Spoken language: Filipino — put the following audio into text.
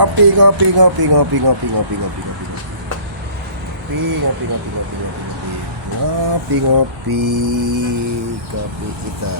Kopi, kopi, kopi, kopi, kopi, kopi, kopi, kopi. Kopi, kopi, kopi, kopi, kopi, kopi. Kopi, kopi. Kopi kita.